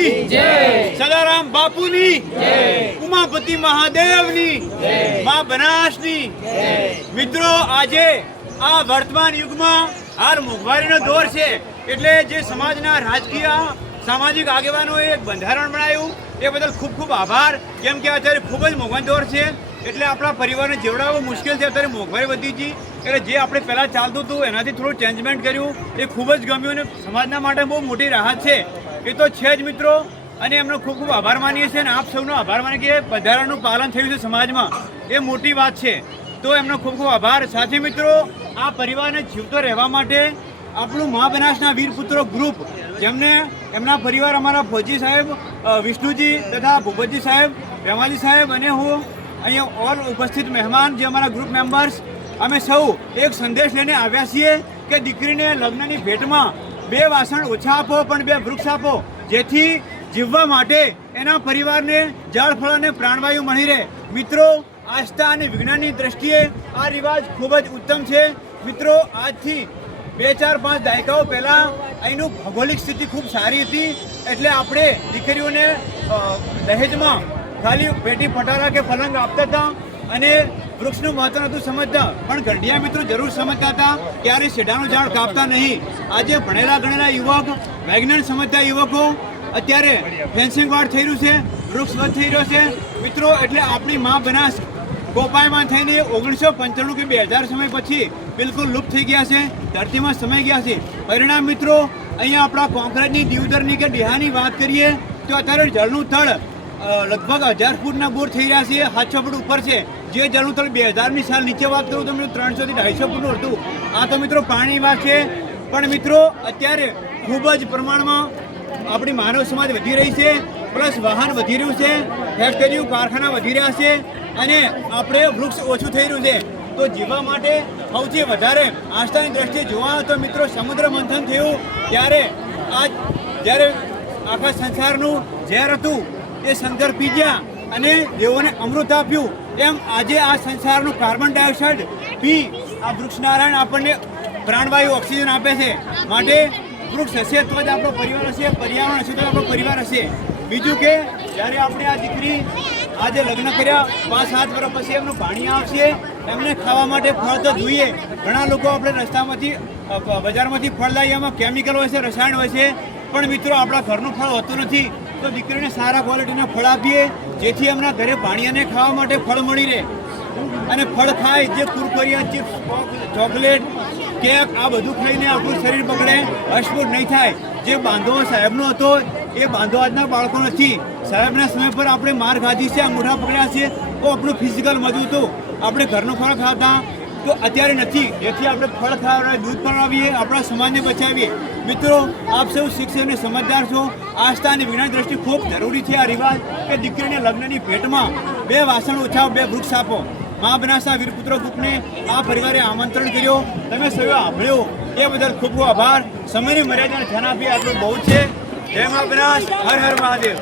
ની જય, સદારામ બાપુની જય, ઉમાપતિ મહાદેવની જય, માં બનાસની જય। મિત્રો, આજે આ વર્તમાન યુગમાં હાલ મોંઘવારીનો દોર છે, એટલે જે સમાજના રાજકીય સામાજિક આગેવાનોએ એક બંધારણ બનાવ્યું એ બદલ ખૂબ ખૂબ આભાર। કેમ કે અત્યારે ખૂબ જ મોંઘવારી દોર છે, એટલે આપણા પરિવારને જેવડાવવું મુશ્કેલ છે। અત્યારે મોંઘવારી વધી છે, એટલે જે આપણે પહેલાં ચાલતું હતું એનાથી થોડું ચેન્જમેન્ટ કર્યું, એ ખૂબ જ ગમ્યું અને સમાજના માટે બહુ મોટી રાહત છે, એ તો છે જ મિત્રો। અને એમનો ખૂબ ખૂબ આભાર માનીએ છીએ અને આપ સૌનો આભાર માનીએ કે બંધારણનું પાલન થયું છે સમાજમાં, એ મોટી વાત છે, તો એમનો ખૂબ ખૂબ આભાર। સાથી મિત્રો, આ પરિવારને જીવતો રહેવા માટે આપણું મા બનાસના વીરપુત્રો ગ્રુપ, જેમને એમના પરિવાર અમારા ફોજી સાહેબ, વિષ્ણુજી તથા ભૂપતજી સાહેબ, રેમાજી સાહેબ અને હું અહીંયા ઓલ ઉપસ્થિત મહેમાન જે અમારા ગ્રુપ મેમ્બર્સ, અમે સૌ એક સંદેશ લઈને આવ્યા છીએ કે દીકરીને લગ્નની ભેટમાં 2 વાસણ ઓછા આપો પણ 2 વૃક્ષ આપો, જેથી જીવવા માટે એના પરિવારને જળ ફળ અને પ્રાણવાયુ મળી રહે। મિત્રો, આસ્થા અને વિજ્ઞાનની દ્રષ્ટિએ આ રિવાજ ખૂબ જ ઉત્તમ છે। મિત્રો, આજથી 2-4-5 દાયકાઓ પહેલાં અહીંનું ભૌગોલિક સ્થિતિ ખૂબ સારી હતી, એટલે આપણે દીકરીઓને દહેજમાં ખાલી પેટી પટારા કે પલંગ આપતા હતા અને વૃક્ષનું મહત્વ નહોતું સમજતા, પણ ગઢિયા મિત્રો જરૂર સમજતા હતા, ક્યારે શેઢાનું ઝાડ કાપતા નહીં। આજે ભણેલા ગણેલા યુવક, વૈજ્ઞાનિક સમજતા યુવકો અત્યારે ફેન્સિંગ વાડ થઈ રહ્યું છે, વૃક્ષ વધ થઈ રહ્યો છે મિત્રો। એટલે આપણી મા બનાસ કોપાયમાન થઈને 1995 કે 2000 સમય પછી બિલકુલ લુપ્ત થઈ ગયા છે, ધરતીમાં સમાઈ ગયા છે। પરિણામ મિત્રો, અહીંયા આપણા કોંકરેજની, દીવદરની કે ડીહાની વાત કરીએ તો અત્યારે જળનું તળ લગભગ 1000 ફૂટના બોર થઈ રહ્યા છે, 700 ફૂટ ઉપર છે। જે જળનું તળ 2000ની સાલ નીચે વાત કરું તો મિત્રો 300 થી 250 ફૂટનું હતું। આ તો મિત્રો પાણીની વાત છે, પણ મિત્રો અત્યારે ખૂબ જ પ્રમાણમાં આપણી માનવ સમાજ વધી રહી છે, પ્લસ વાહન વધી રહ્યું છે, ફેક્ટરીઓ કારખાના વધી રહ્યા છે અને આપણે વૃક્ષ ઓછું થઈ રહ્યું છે। તો જીવવા માટે સૌથી વધારે આસ્થાની દ્રષ્ટિએ જોવા તો મિત્રો સમુદ્ર મંથન થયું ત્યારે જ્યારે આખા સંસારનું ઝેર હતું એ શંકર પી ગયા અને દેવોને અમૃત આપ્યું, એમ આજે આ સંસારનું કાર્બન ડાયોક્સાઇડ પી આ વૃક્ષનારાયણ આપણને પ્રાણવાયુ ઓક્સિજન આપે છે। માટે વૃક્ષ હશે તો જ આપણો પરિવાર હશે, પર્યાવરણ હશે તો આપણો પરિવાર હશે। બીજું કે જ્યારે આપણે આ દીકરી આજે લગ્ન કર્યા 5-7 વર્ષ પછી એમનું પાણી આવશે, એમને ખાવા માટે ફળ તો જોઈએ। ઘણા લોકો આપણે રસ્તામાંથી બજારમાંથી ફળ લાવીએ, એમાં કેમિકલ હોય છે, રસાયણ હોય છે, પણ મિત્રો આપણા ઘરનું ફળ હોતું નથી। તો દીકરીને સારા ક્વોલિટીના ફળ આપીએ, જેથી એમના ઘરે પાણી અને ખાવા માટે ફળ મળી રહે અને ફળ ખાય, જે કુરકુરિયા, ચિપ્સ, ચોકલેટ, કેક આ બધું ખાઈને આપણું શરીર બગડે, અસ્ફૂટ નહીં થાય। જે બાંધો સાહેબનો હતો એ બાંધો આજના બાળકો નથી। સાહેબના સમય પર આપણે માર ખાધી છે, અંગૂઠા પકડ્યા છે, તો આપણું ફિઝિકલ મજબૂત હતું, આપણે ઘરનું ફળ ખાતા, તો અત્યારે નથી। જેથી આપણે ફળ ખાવા, દૂધ પડાવીએ, આપણા સમાજને બચાવીએ। મિત્રો, આપ સૌ શિક્ષક અને સમજદાર છો, આસ્થા અને વિજ્ઞાન દ્રષ્ટિ ખૂબ જરૂરી છે। આ રિવાજ કે દીકરીને લગ્નની ભેટમાં 2 વાસણ ઓછા 2 વૃક્ષ આપો। મા બનાસના વીરપુત્રો ગ્રુપને આ પરિવારે આમંત્રણ કર્યો, તમે સૌએ સાંભળ્યો, એ બદલ ખૂબ ખૂબ આભાર। સમયની મર્યાદાને ધ્યાન આપી આટલું બહુ છે। જય મા બનાસ, હર હર મહાદેવ।